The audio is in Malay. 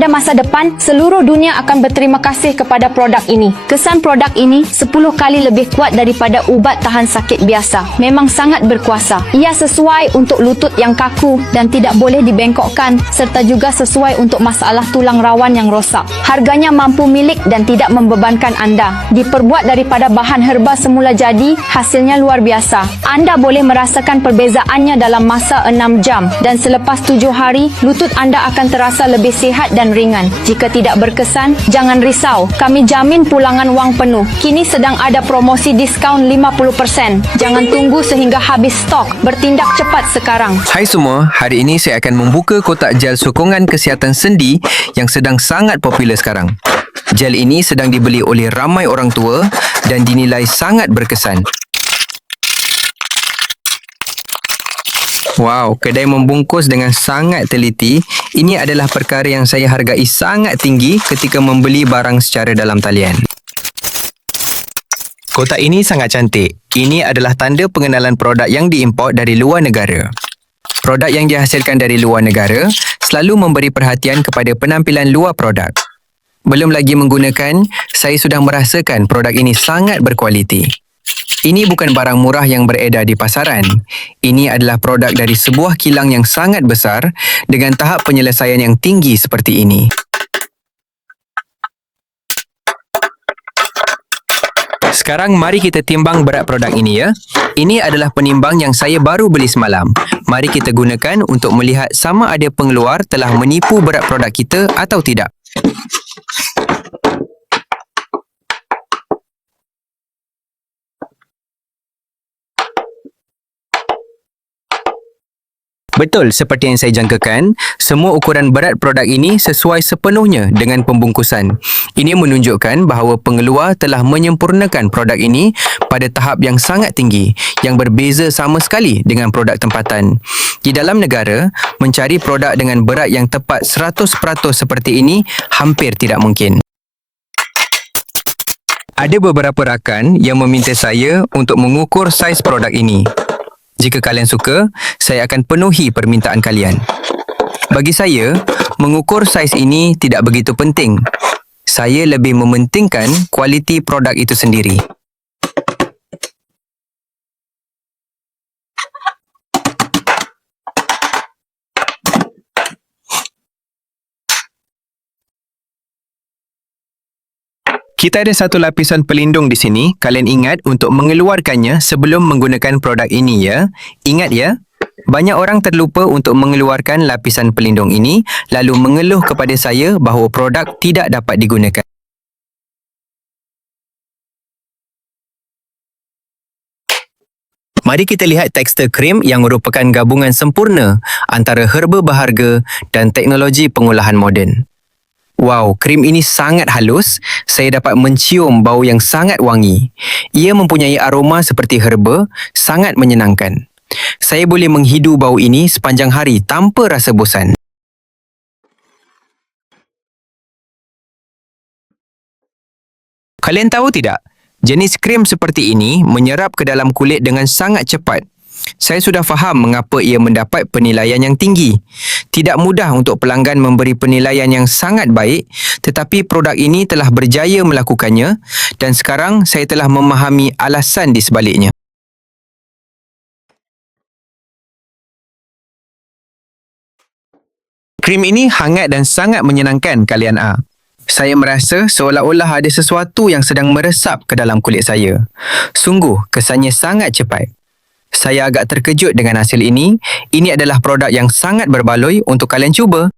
pada masa depan, seluruh dunia akan berterima kasih kepada produk ini. Kesan produk ini 10 kali lebih kuat daripada ubat tahan sakit biasa. Memang sangat berkuasa. Ia sesuai untuk lutut yang kaku dan tidak boleh dibengkokkan, serta juga sesuai untuk masalah tulang rawan yang rosak. Harganya mampu milik dan tidak membebankan anda. Diperbuat daripada bahan herba semula jadi, hasilnya luar biasa. Anda boleh merasakan perbezaannya dalam masa 6 jam dan selepas 7 hari, lutut anda akan terasa lebih sihat dan ringan. Jika tidak berkesan, jangan risau. Kami jamin pulangan wang penuh. Kini sedang ada promosi diskaun 50%. Jangan tunggu sehingga habis stok. Bertindak cepat sekarang. Hai semua, hari ini saya akan membuka kotak gel sokongan kesihatan sendi yang sedang sangat popular sekarang. Gel ini sedang dibeli oleh ramai orang tua dan dinilai sangat berkesan. Wow, kedai membungkus dengan sangat teliti. Ini adalah perkara yang saya hargai sangat tinggi ketika membeli barang secara dalam talian. Kotak ini sangat cantik. Ini adalah tanda pengenalan produk yang diimport dari luar negara. Produk yang dihasilkan dari luar negara selalu memberi perhatian kepada penampilan luar produk. Belum lagi menggunakan, saya sudah merasakan produk ini sangat berkualiti. Ini bukan barang murah yang beredar di pasaran. Ini adalah produk dari sebuah kilang yang sangat besar dengan tahap penyelesaian yang tinggi seperti ini. Sekarang mari kita timbang berat produk ini ya. Ini adalah penimbang yang saya baru beli semalam. Mari kita gunakan untuk melihat sama ada pengeluar telah menipu berat produk kita atau tidak. Betul seperti yang saya jangkakan, semua ukuran berat produk ini sesuai sepenuhnya dengan pembungkusan. Ini menunjukkan bahawa pengeluar telah menyempurnakan produk ini pada tahap yang sangat tinggi, yang berbeza sama sekali dengan produk tempatan. Di dalam negara, mencari produk dengan berat yang tepat 100% seperti ini hampir tidak mungkin. Ada beberapa rakan yang meminta saya untuk mengukur saiz produk ini. Jika kalian suka, saya akan penuhi permintaan kalian. Bagi saya, mengukur saiz ini tidak begitu penting. Saya lebih mementingkan kualiti produk itu sendiri. Kita ada satu lapisan pelindung di sini. Kalian ingat untuk mengeluarkannya sebelum menggunakan produk ini ya. Ingat ya. Banyak orang terlupa untuk mengeluarkan lapisan pelindung ini lalu mengeluh kepada saya bahawa produk tidak dapat digunakan. Mari kita lihat tekstur krim yang merupakan gabungan sempurna antara herba berharga dan teknologi pengolahan moden. Wow, krim ini sangat halus. Saya dapat mencium bau yang sangat wangi. Ia mempunyai aroma seperti herba, sangat menyenangkan. Saya boleh menghidu bau ini sepanjang hari tanpa rasa bosan. Kalian tahu tidak? Jenis krim seperti ini menyerap ke dalam kulit dengan sangat cepat. Saya sudah faham mengapa ia mendapat penilaian yang tinggi. Tidak mudah untuk pelanggan memberi penilaian yang sangat baik, tetapi produk ini telah berjaya melakukannya dan sekarang saya telah memahami alasan di sebaliknya. Krim ini hangat dan sangat menyenangkan kalian A. Saya merasa seolah-olah ada sesuatu yang sedang meresap ke dalam kulit saya. Sungguh, kesannya sangat cepat. Saya agak terkejut dengan hasil ini. Ini adalah produk yang sangat berbaloi untuk kalian cuba.